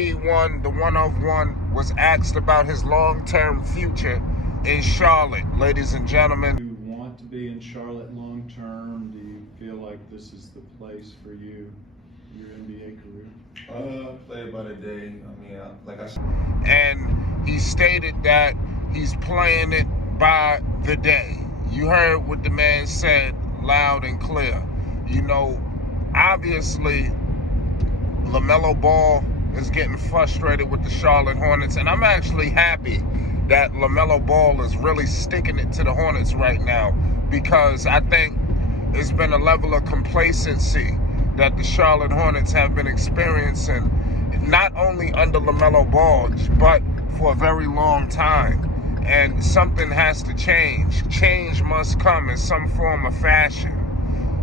1B1, the one of one, was asked about his long-term future in Charlotte. Ladies and gentlemen, Do you want to be in Charlotte long term? Do you feel like this is the place for you, your NBA career? Play it by the day. I mean, like I said. and he stated that he's playing it by the day. You heard what the man said loud and clear. You know, obviously, Lamelo Ball is getting frustrated with the Charlotte Hornets, and I'm actually happy that Lamelo Ball is really sticking it to the Hornets right now, because I think it's been a level of complacency that the Charlotte Hornets have been experiencing, not only under Lamelo Ball, but for a very long time. And something has to change. Change must come in some form or fashion.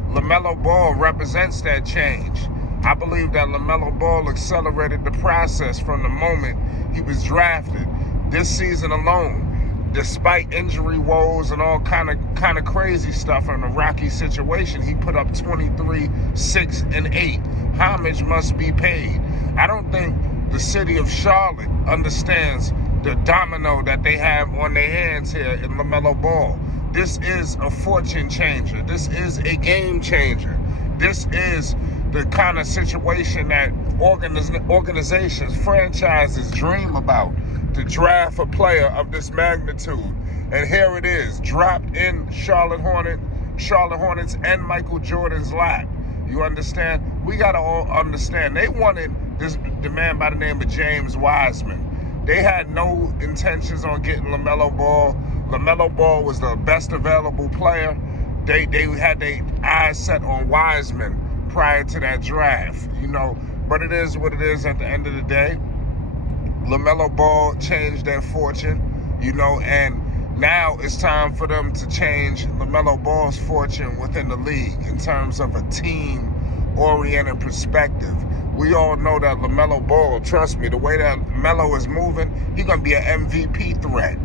Lamelo Ball represents that change. I believe that Lamelo Ball accelerated the process from the moment he was drafted. This season alone, despite injury woes and all kind of crazy stuff in a rocky situation, he put up 23, 6, and 8. Homage must be paid. I don't think the city of Charlotte understands the domino that they have on their hands here in Lamelo Ball. This is a fortune changer. This is a game changer. This is the kind of situation that organizations, franchises dream about, to draft a player of this magnitude. And here it is, dropped in Charlotte Hornets and Michael Jordan's lap. You understand? We got to all understand. They wanted the man by the name of James Wiseman. They had no intentions on getting Lamelo Ball. Lamelo Ball was the best available player. They had their eyes set on Wiseman prior to that draft, you know. But it is what it is at the end of the day. Lamelo Ball changed their fortune, you know, and now it's time for them to change Lamelo Ball's fortune within the league in terms of a team-oriented perspective. We all know that Lamelo Ball, trust me, the way that Melo is moving, he's going to be an MVP threat.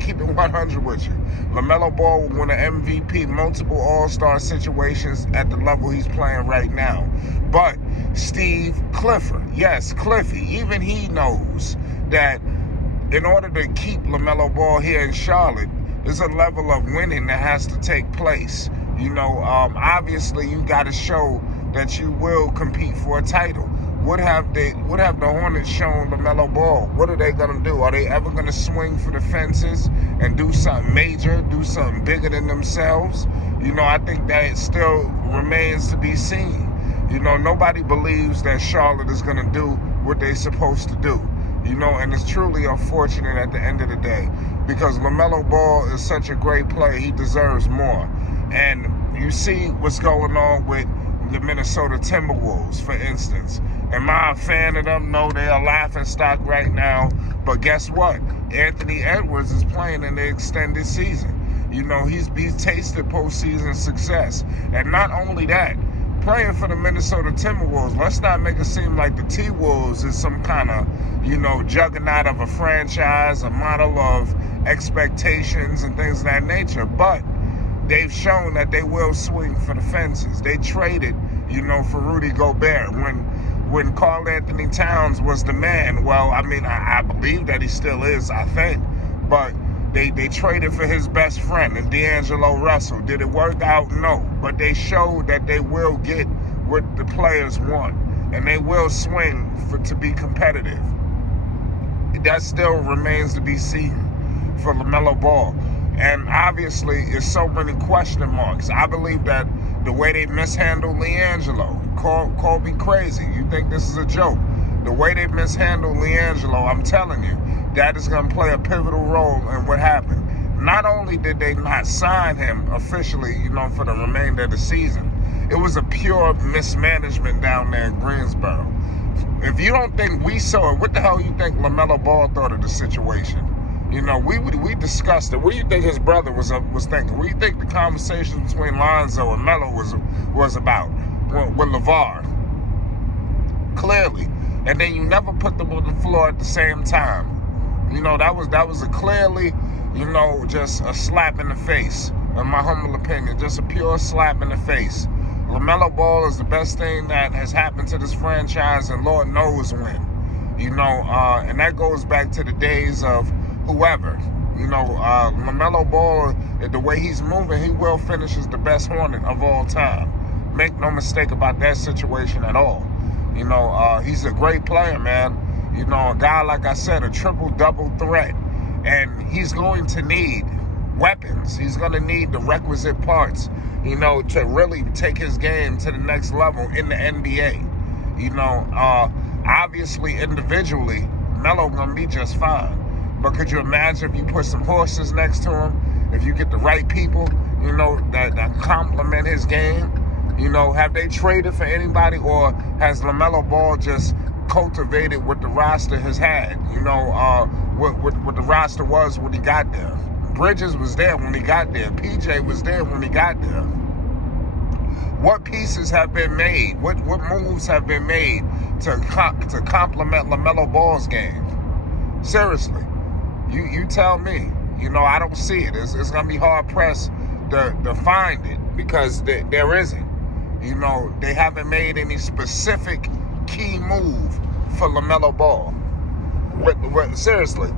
Keep it 100 with you. Lamelo Ball will win an MVP, multiple all-star situations at the level he's playing right now. But Steve Clifford, yes, Cliffy, even he knows that in order to keep Lamelo Ball here in Charlotte, there's a level of winning that has to take place. You know, obviously you got to show that you will compete for a title. What have the Hornets shown Lamelo Ball? What are they gonna do? Are they ever gonna swing for the fences and do something major, do something bigger than themselves? You know, I think that it still remains to be seen. You know, nobody believes that Charlotte is gonna do what they're supposed to do. You know, and it's truly unfortunate at the end of the day, because Lamelo Ball is such a great player. He deserves more. And you see what's going on with the Minnesota Timberwolves, for instance. Am I a fan of them? No, they're a laughingstock right now. But guess what? Anthony Edwards is playing in the extended season. You know, he's tasted postseason success. And not only that, playing for the Minnesota Timberwolves, let's not make it seem like the T-Wolves is some kind of, you know, juggernaut of a franchise, a model of expectations and things of that nature. But they've shown that they will swing for the fences. They traded, you know, for Rudy Gobert when Karl Anthony Towns was the man. Well, I mean, I believe that he still is, I think. But they traded for his best friend, and D'Angelo Russell. Did it work out? No. But they showed that they will get what the players want, and they will swing to be competitive. That still remains to be seen for Lamelo Ball. And obviously, it's so many question marks. I believe that the way they mishandled LiAngelo, call me crazy. You think this is a joke? The way they mishandled LiAngelo, I'm telling you, that is going to play a pivotal role in what happened. Not only did they not sign him officially, you know, for the remainder of the season, it was a pure mismanagement down there in Greensboro. If you don't think we saw it, what the hell you think Lamelo Ball thought of the situation? You know, we discussed it. What do you think his brother was thinking? What do you think the conversations between Lonzo and Melo was about with LeVar? Clearly. And then you never put them on the floor at the same time. You know, that was a clearly, you know, just a slap in the face, in my humble opinion. Just a pure slap in the face. Lamelo Ball is the best thing that has happened to this franchise, and Lord knows when. And that goes back to the days of whoever. LaMelo Ball, the way he's moving, he will finish as the best Hornet of all time. Make no mistake about that situation at all. He's a great player, man. A guy, like I said, a triple-double threat. And he's going to need weapons. He's going to need the requisite parts, to really take his game to the next level in the NBA. Obviously, individually, Melo going to be just fine. But could you imagine if you put some horses next to him, if you get the right people, that complement his game? Have they traded for anybody, or has LaMelo Ball just cultivated what the roster has had? What the roster was when he got there. Bridges was there when he got there. PJ was there when he got there. What pieces have been made? What moves have been made to complement LaMelo Ball's game? Seriously, you tell me. I don't see it. It's gonna be hard pressed to find it, because there isn't. They haven't made any specific key move for LaMelo Ball. But seriously,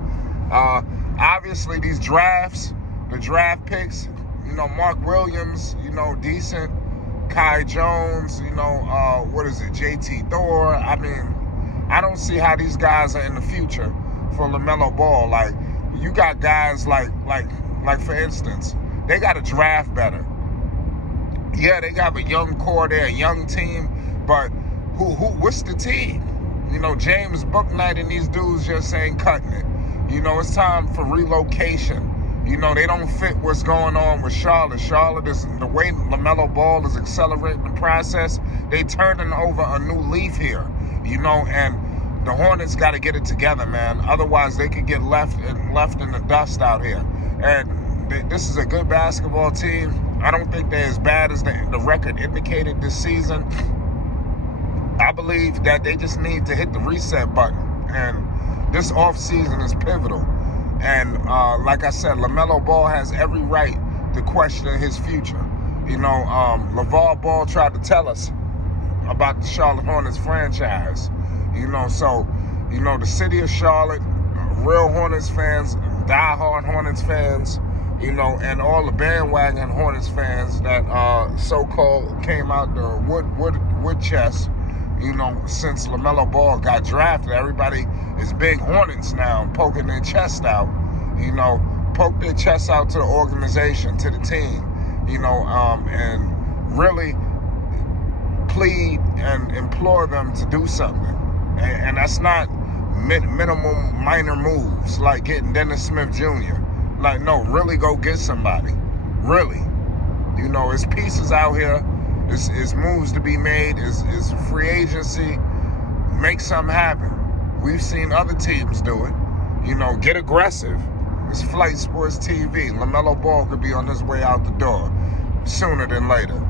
obviously these drafts, the draft picks, Mark Williams, decent. Kai Jones, JT Thor. I mean, I don't see how these guys are in the future for LaMelo Ball. Like, you got guys like for instance, they got to draft better. Yeah, they got a young core there, a young team, but what's the team? James Bouknight and these dudes just ain't cutting it. It's time for relocation. They don't fit what's going on with Charlotte. Charlotte is, the way LaMelo Ball is accelerating the process, they turning over a new leaf here, and the Hornets got to get it together, man. Otherwise, they could get left in the dust out here. And this is a good basketball team. I don't think they're as bad as the record indicated this season. I believe that they just need to hit the reset button. And this offseason is pivotal. And like I said, LaMelo Ball has every right to question his future. LaVar Ball tried to tell us about the Charlotte Hornets franchise. The city of Charlotte, real Hornets fans, diehard Hornets fans, and all the bandwagon Hornets fans that so-called came out the wood chest, since LaMelo Ball got drafted. Everybody is big Hornets now, poking their chest out, poke their chest out to the organization, to the team, and really plead and implore them to do something. And that's not minimum minor moves like getting Dennis Smith Jr. Like, no, really go get somebody. Really. It's pieces out here. It's moves to be made. It's free agency. Make something happen. We've seen other teams do it. Get aggressive. It's Flight Sports TV. LaMelo Ball could be on his way out the door sooner than later.